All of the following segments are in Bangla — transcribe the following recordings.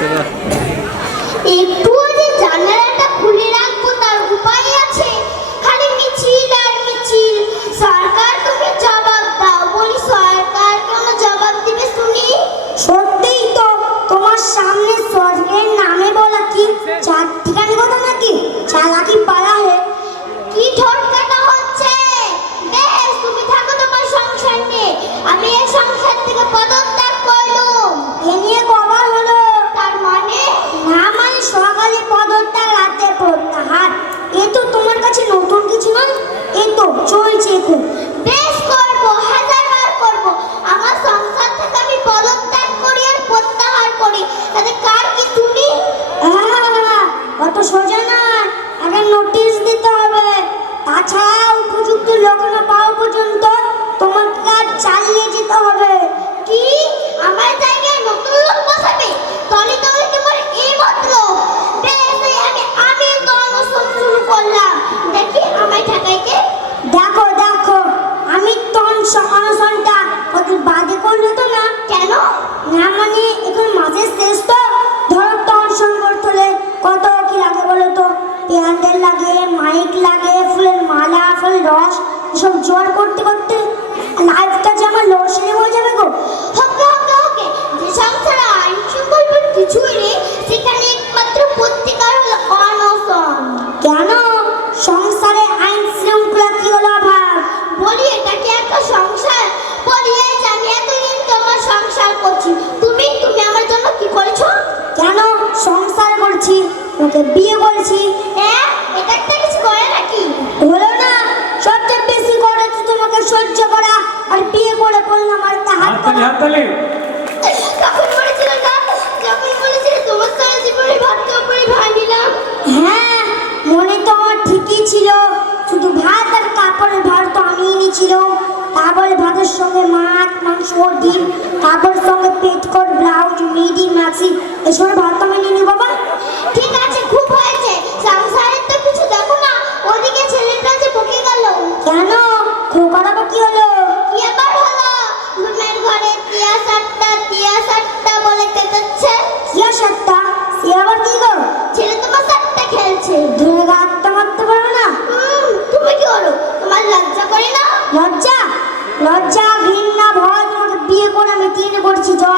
sei. E তো সোজা না। আগে নোটিশ দিতে হবে। তাছাড়া উপযুক্ত লোক না পাওয়া পর্যন্ত তোমার কাজ চালিয়ে যেতে হবে। কি? আমার তাই জায়ফল রস এসব জোয়ার করতে করতে লাইফটা যে আমার লস হয়ে যাবে গো। কিছুই নেই কেন? সংসারে আইন বলি সংসার? তোমার সংসার করছি তুমি তুমি আমার জন্য কি করেছ? কেন? সংসার করছি ওকে বিয়ে বলছি। হ্যাঁ এটা সহ্য করা আর বিয়ে করে বললাম আর একটা হাত হাত তালি। হ্যাঁ মনে তো ঠিকই ছিল। শুধু ভাত আর কাপড়ের ভার তো আমি এনেছিল তারপরে ভাতের সঙ্গে মাছ মাংস ডিম কাপড়ের সঙ্গে পেটকোট ব্লাউজ মিডি মাছি এসবের ভাত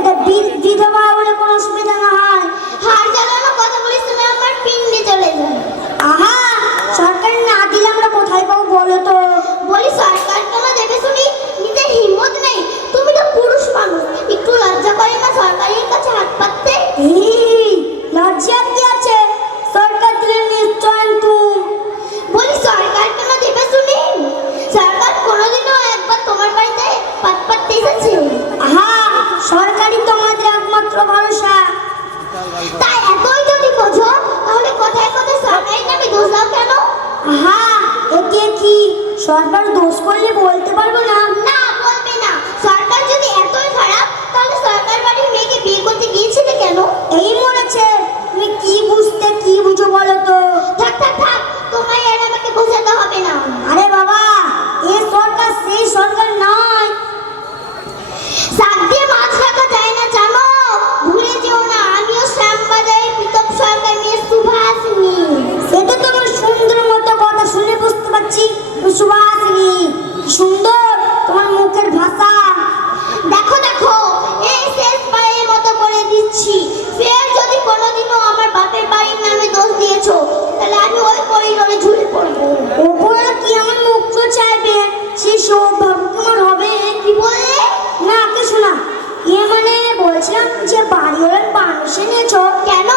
এটা দিতে পারলে কোনো অসুবিধা না হয়। হ্যাঁ একে কি সরকার দোষ করলে বলতে পারব না? সৌভাগ্য আমার হবে কি বললে না কিছু ইয়ে মানে বলছিলাম যে নিয়েছ কেন?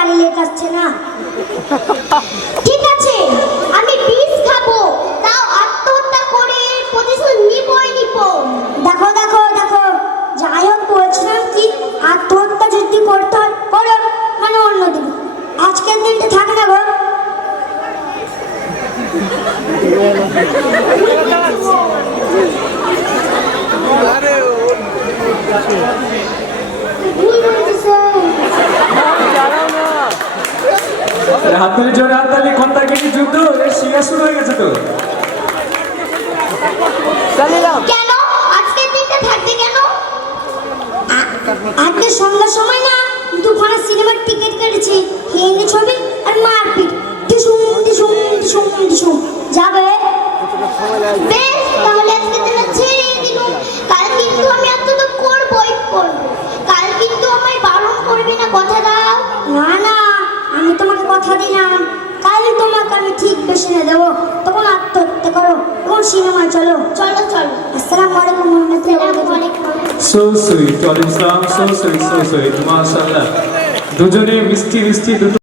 করেই আছো আর ওদিকে গাড়ি লেট আসছে না হাততালি জোরে হাততালি খন্তাকিনি যুদ্ধ এ শিয়া শুরু হয়ে গেছে তো। কেন? আজকের দিনটা থাকবে কেন? আজকে সন্ধ্যার সময় না দুখানা সিনেমার টিকিট কেটেছি। হিন্দি ছবি আর মারপিট। দিশুম দিশুম দিশুম দিশুম যাবে? বেশ তাহলে আজকে দিনে ছেড়ে দিলুম কাল কিন্তু আমি আত্মহত্যা করবই করব। কাল কিন্তু আমায় বারণ করবি না কথা কথা দিলাম। কাল তোমাকে আমি ঠিক বেছে নিয়ে দেবো। তখন আত্মহত্যা করো। তখন সিনেমা চলো। চলো চলো। আসসালামু আলাইকুম সো সুইট ওয়ালাইকুম আসসালাম সো সুইট সো সুইট মাশাআল্লাহ। দুজনে মিষ্টি মিষ্টি দুটো